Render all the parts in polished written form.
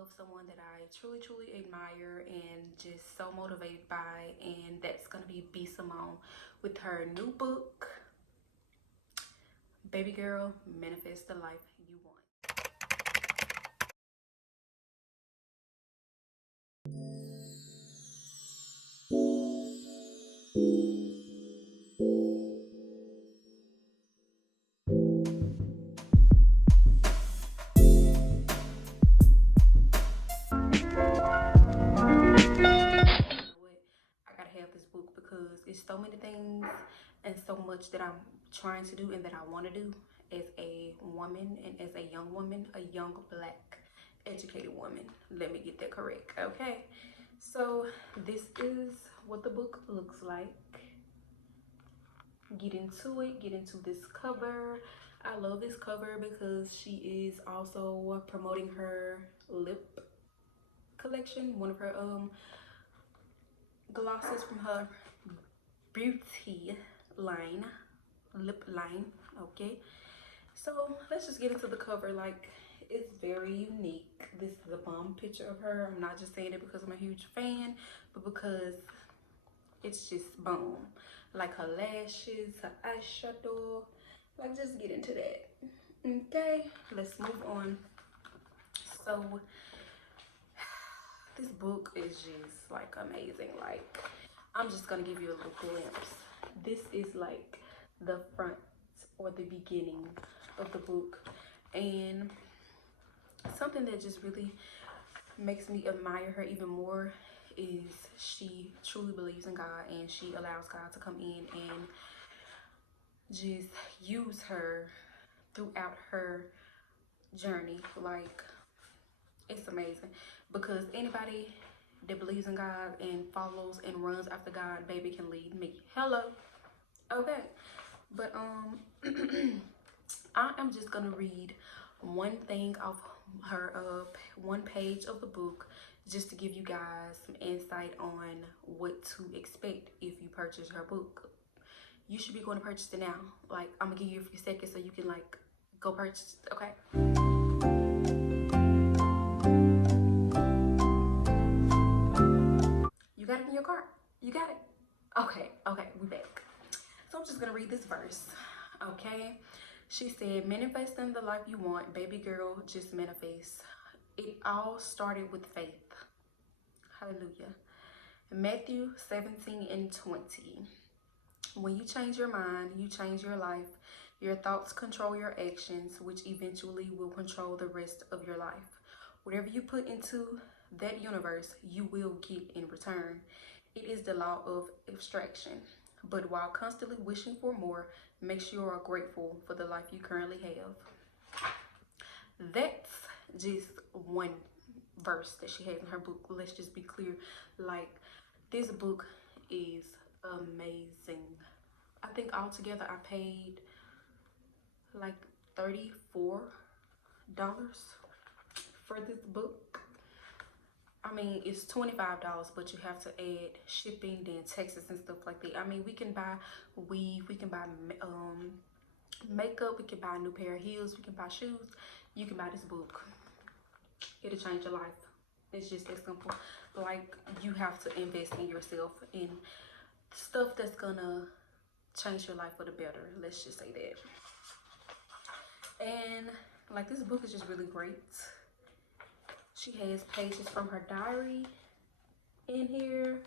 of someone that I truly admire and just so motivated by, and that's gonna be B.Simone with her new book, Baby Girl, Manifest the Life You Want. What, I gotta have this book because it's so many things and so much that I'm trying to do and that I want to do as a woman and as a young black educated woman. Let me get that correct. Okay, so this is what the book looks like. Get into it, get into this cover. I love this cover because she is also promoting her lip collection, one of her glosses from her beauty line, lip line. Okay, so let's just get into the cover. Like, it's very unique. This is a bomb picture of her. I'm not just saying it because I'm a huge fan, but because it's just boom. Like her lashes, her eyeshadow. Like, just get into that. Okay, let's move on. So this book is just like amazing. Like, I'm just gonna give you a little glimpse. This is like the front or the beginning of the book, and something that just really makes me admire her even more is she truly believes in God, and she allows God to come in and just use her throughout her journey. Like, it's amazing because anybody that believes in God and follows and runs after God, baby, can lead me. Hello. Okay. But I am just gonna read one thing off her one page of the book, just to give you guys some insight on what to expect if you purchase her book. You should be going to purchase it now. Like, I'm gonna give you a few seconds so you can like go purchase it. Okay. You got it in your cart? You got it? Okay, we back. So I'm just gonna read this verse, okay? She said, manifesting the life you want, baby girl, just manifest. It all started with faith. Hallelujah. Matthew 17:20. When you change your mind, you change your life. Your thoughts control your actions, which eventually will control the rest of your life. Whatever you put into that universe, you will get in return. It is the law of abstraction. But while constantly wishing for more, make sure you are grateful for the life you currently have. That's just one verse that she has in her book. Let's just be clear. Like, this book is amazing. I think altogether I paid like $34 for this book. I mean, it's $25, but you have to add shipping, then taxes and stuff like that. I mean, we can buy weave, we can buy makeup, we can buy a new pair of heels, we can buy shoes. You can buy this book. It'll change your life. It's just that simple. Like, you have to invest in yourself, in stuff that's gonna change your life for the better. Let's just say that. And like, this book is just really great. She has pages from her diary in here,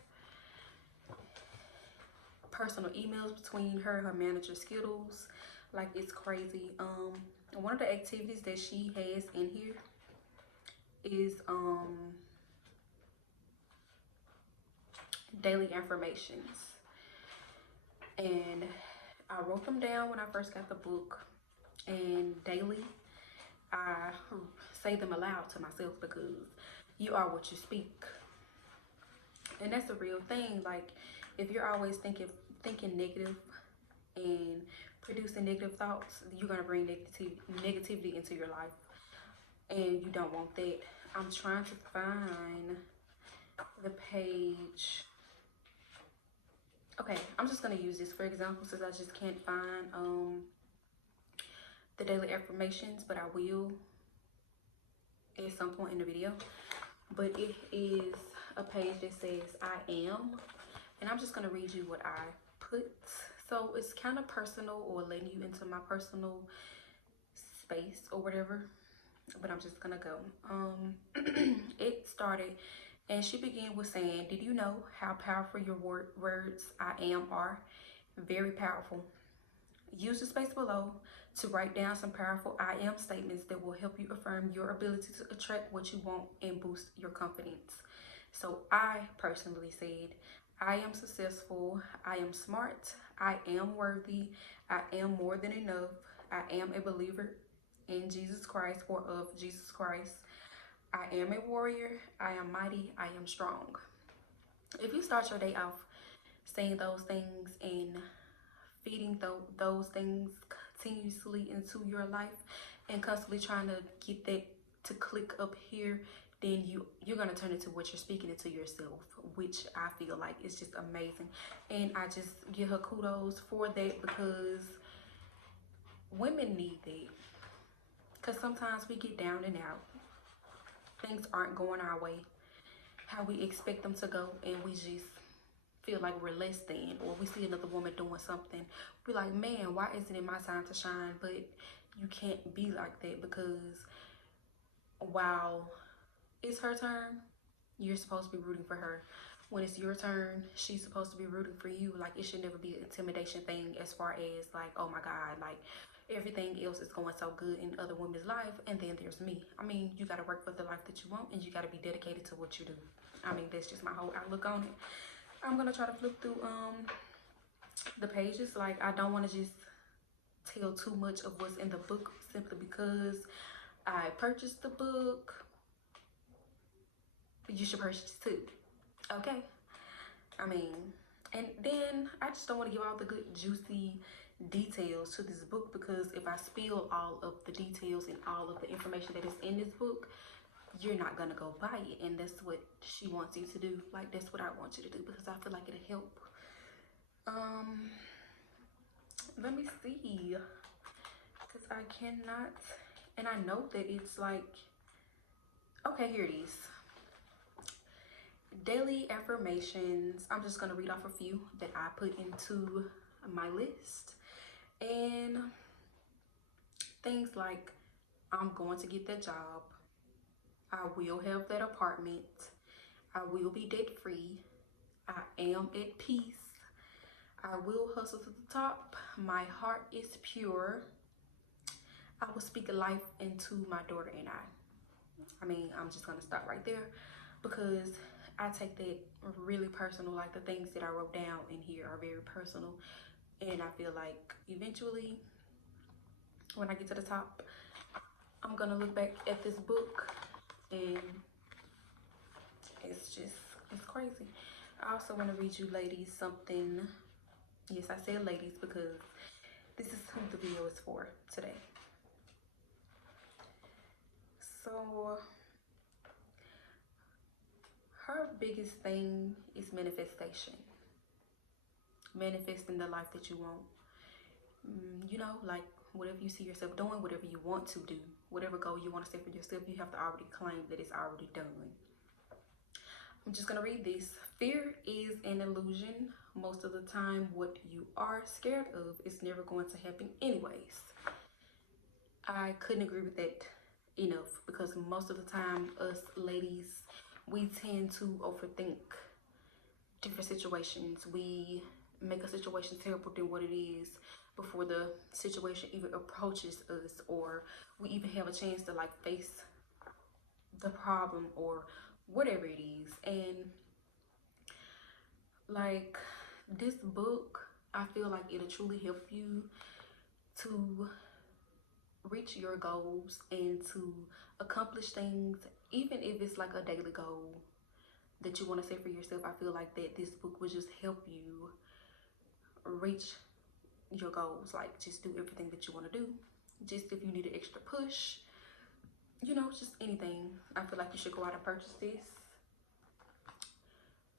personal emails between her manager Skittles. Like, it's crazy. One of the activities that she has in here is daily affirmations, and I wrote them down when I first got the book, and daily I say them aloud to myself because you are what you speak. And that's a real thing. Like, if you're always thinking negative and producing negative thoughts, you're gonna bring negativity into your life, and you don't want that. I'm trying to find the page. Okay, I'm just gonna use this for example since I just can't find the daily affirmations, but I will. at some point in the video, but it is a page that says I am, and I'm just gonna read you what I put. So it's kind of personal, or letting you into my personal space or whatever, but I'm just gonna go. It started, and she began with saying, did you know how powerful your words I am are? Very powerful. Use the space below to write down some powerful I am statements that will help you affirm your ability to attract what you want and boost your confidence. So I personally said, I am successful, I am smart, I am worthy, I am more than enough, I am a believer in Jesus Christ or of Jesus Christ, I am a warrior, I am mighty, I am strong. If you start your day off saying those things and feeding those things continuously into your life and constantly trying to get that to click up here, then you're going to turn into what you're speaking into yourself, which I feel like is just amazing. And I just give her kudos for that, because women need that. Because sometimes we get down and out. Things aren't going our way how we expect them to go, and we just feel like we're less than, or we see another woman doing something, we're like, man, why isn't it my time to shine? But you can't be like that, because while it's her turn, you're supposed to be rooting for her. When it's your turn, she's supposed to be rooting for you. Like, it should never be an intimidation thing, as far as like, oh my God, like everything else is going so good in other women's life, and then there's me. I mean, you got to work for the life that you want, and you got to be dedicated to what you do. I mean, that's just my whole outlook on it. I'm gonna try to flip through the pages. Like, I don't want to just tell too much of what's in the book, simply because I purchased the book. You should purchase it too, okay? I mean, and then I just don't want to give all the good juicy details to this book, because if I spill all of the details and all of the information that is in this book, you're not gonna go buy it. And that's what she wants you to do. Like, that's what I want you to do, because I feel like it'll help. Let me see, because I cannot, and I know that it's like, okay, here it is. Daily affirmations. I'm just gonna read off a few that I put into my list, and things like, I'm going to get that job, I will have that apartment, I will be debt free, I am at peace, I will hustle to the top, my heart is pure, I will speak life into my daughter and I mean, I'm just gonna stop right there, because I take that really personal. Like, the things that I wrote down in here are very personal, and I feel like eventually when I get to the top, I'm gonna look back at this book and it's crazy. I also want to read you ladies something. Yes, I said ladies, because this is who the video is for today. So her biggest thing is manifestation. Manifesting the life that you want. You know, like, whatever you see yourself doing, whatever you want to do, whatever goal you want to set for yourself, you have to already claim that it's already done. I'm just gonna read this. Fear is an illusion. Most of the time, what you are scared of is never going to happen anyways. I couldn't agree with that enough, because most of the time, us ladies, we tend to overthink different situations. We make a situation terrible than what it is before the situation even approaches us, or we even have a chance to like face the problem or whatever it is. And like, this book, I feel like it'll truly help you to reach your goals and to accomplish things, even if it's like a daily goal that you want to set for yourself. I feel like that this book will just help you reach your goals. Like, just do everything that you want to do. Just if you need an extra push, you know, just anything, I feel like you should go out and purchase this.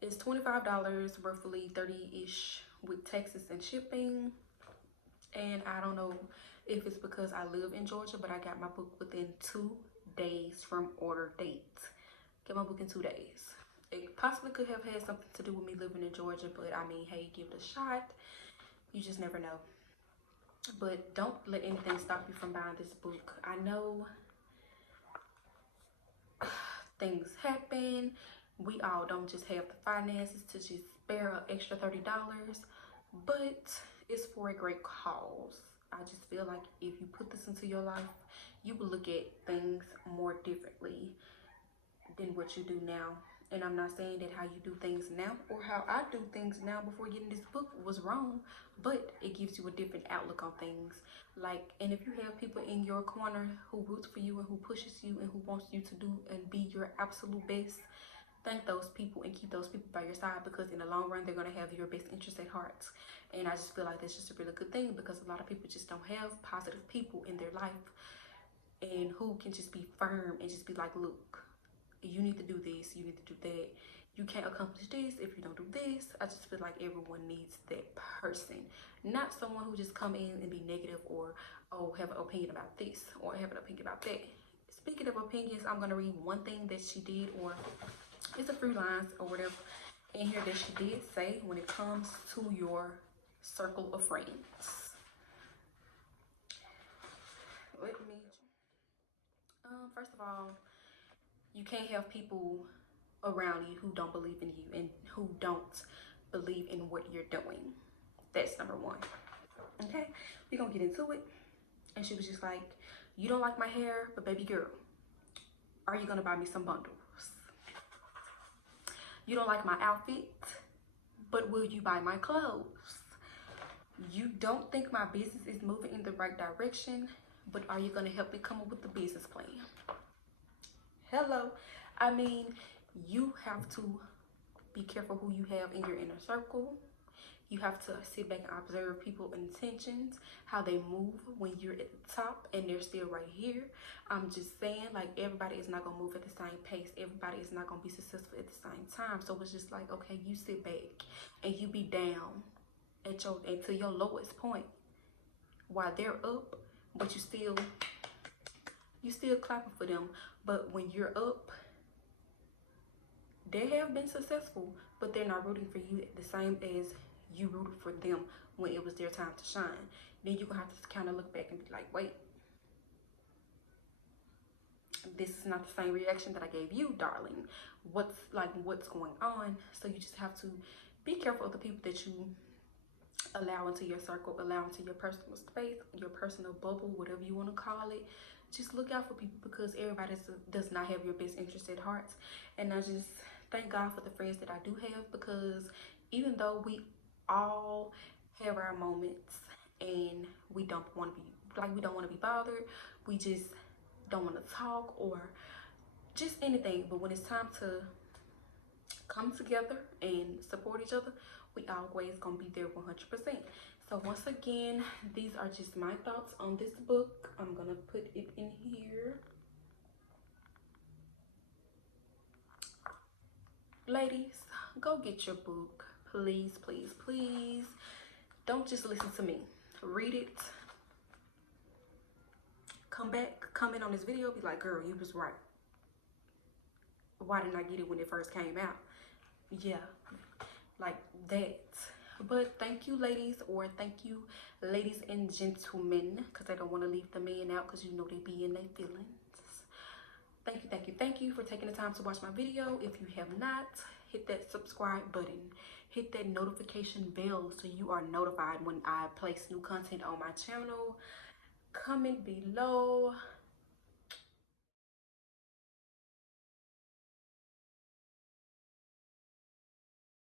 It's $25, roughly 30-ish with taxes and shipping. And I don't know if it's because I live in Georgia, but I got my book within 2 days from order date. Get my book in 2 days. It possibly could have had something to do with me living in Georgia, but I mean, hey, give it a shot. You just never know. But don't let anything stop you from buying this book. I know things happen. We all don't just have the finances to just spare an extra $30, but it's for a great cause. I just feel like if you put this into your life, you will look at things more differently than what you do now. And I'm not saying that how you do things now or how I do things now before getting this book was wrong, but it gives you a different outlook on things. Like, and if you have people in your corner who roots for you and who pushes you and who wants you to do and be your absolute best, thank those people and keep those people by your side, because in the long run, they're going to have your best interest at heart. And I just feel like that's just a really good thing, because a lot of people just don't have positive people in their life and who can just be firm and just be like, look, you need to do this, you need to do that, you can't accomplish this if you don't do this. I just feel like everyone needs that person, not someone who just come in and be negative or, oh, have an opinion about this or have an opinion about that. Speaking of opinions, I'm going to read one thing that she did, or it's a few lines or whatever in here that she did say when it comes to your circle of friends. Let me, first of all, you can't have people around you who don't believe in you and who don't believe in what you're doing. That's number one. Okay, we're gonna get into it. And she was just like, you don't like my hair, but baby girl, are you gonna buy me some bundles? You don't like my outfit, but will you buy my clothes? You don't think my business is moving in the right direction, but are you gonna help me come up with the business plan? Hello. I mean, you have to be careful who you have in your inner circle. You have to sit back and observe people's intentions, how they move when you're at the top and they're still right here. I'm just saying, like, everybody is not gonna move at the same pace. Everybody is not gonna be successful at the same time. So it's just like, okay, you sit back and you be down at to your lowest point while they're up, but you still clapping for them. But when you're up, they have been successful, but they're not rooting for you the same as you rooted for them when it was their time to shine. Then you're gonna have to kind of look back and be like, wait, this is not the same reaction that I gave you, darling. What's going on? So you just have to be careful of the people that you allow into your circle, allow into your personal space, your personal bubble, whatever you want to call it. Just look out for people, because everybody does not have your best interest at heart. And I just thank God for the friends that I do have, because even though we all have our moments and we don't want to be bothered, we just don't want to talk or just anything, but when it's time to come together and support each other, we always gonna be there 100%. So once again, these are just my thoughts on this book. I'm gonna put it in here. Ladies, go get your book. Please, please, please. Don't just listen to me. Read it. Come back, comment on this video, be like, girl, you was right. Why didn't I get it when it first came out? Yeah, like that. But thank you, ladies, or thank you, ladies and gentlemen, because I don't want to leave the men out, because you know they be in their feelings. Thank you, thank you, thank you for taking the time to watch my video. If you have not, hit that subscribe button. Hit that notification bell so you are notified when I place new content on my channel. Comment below.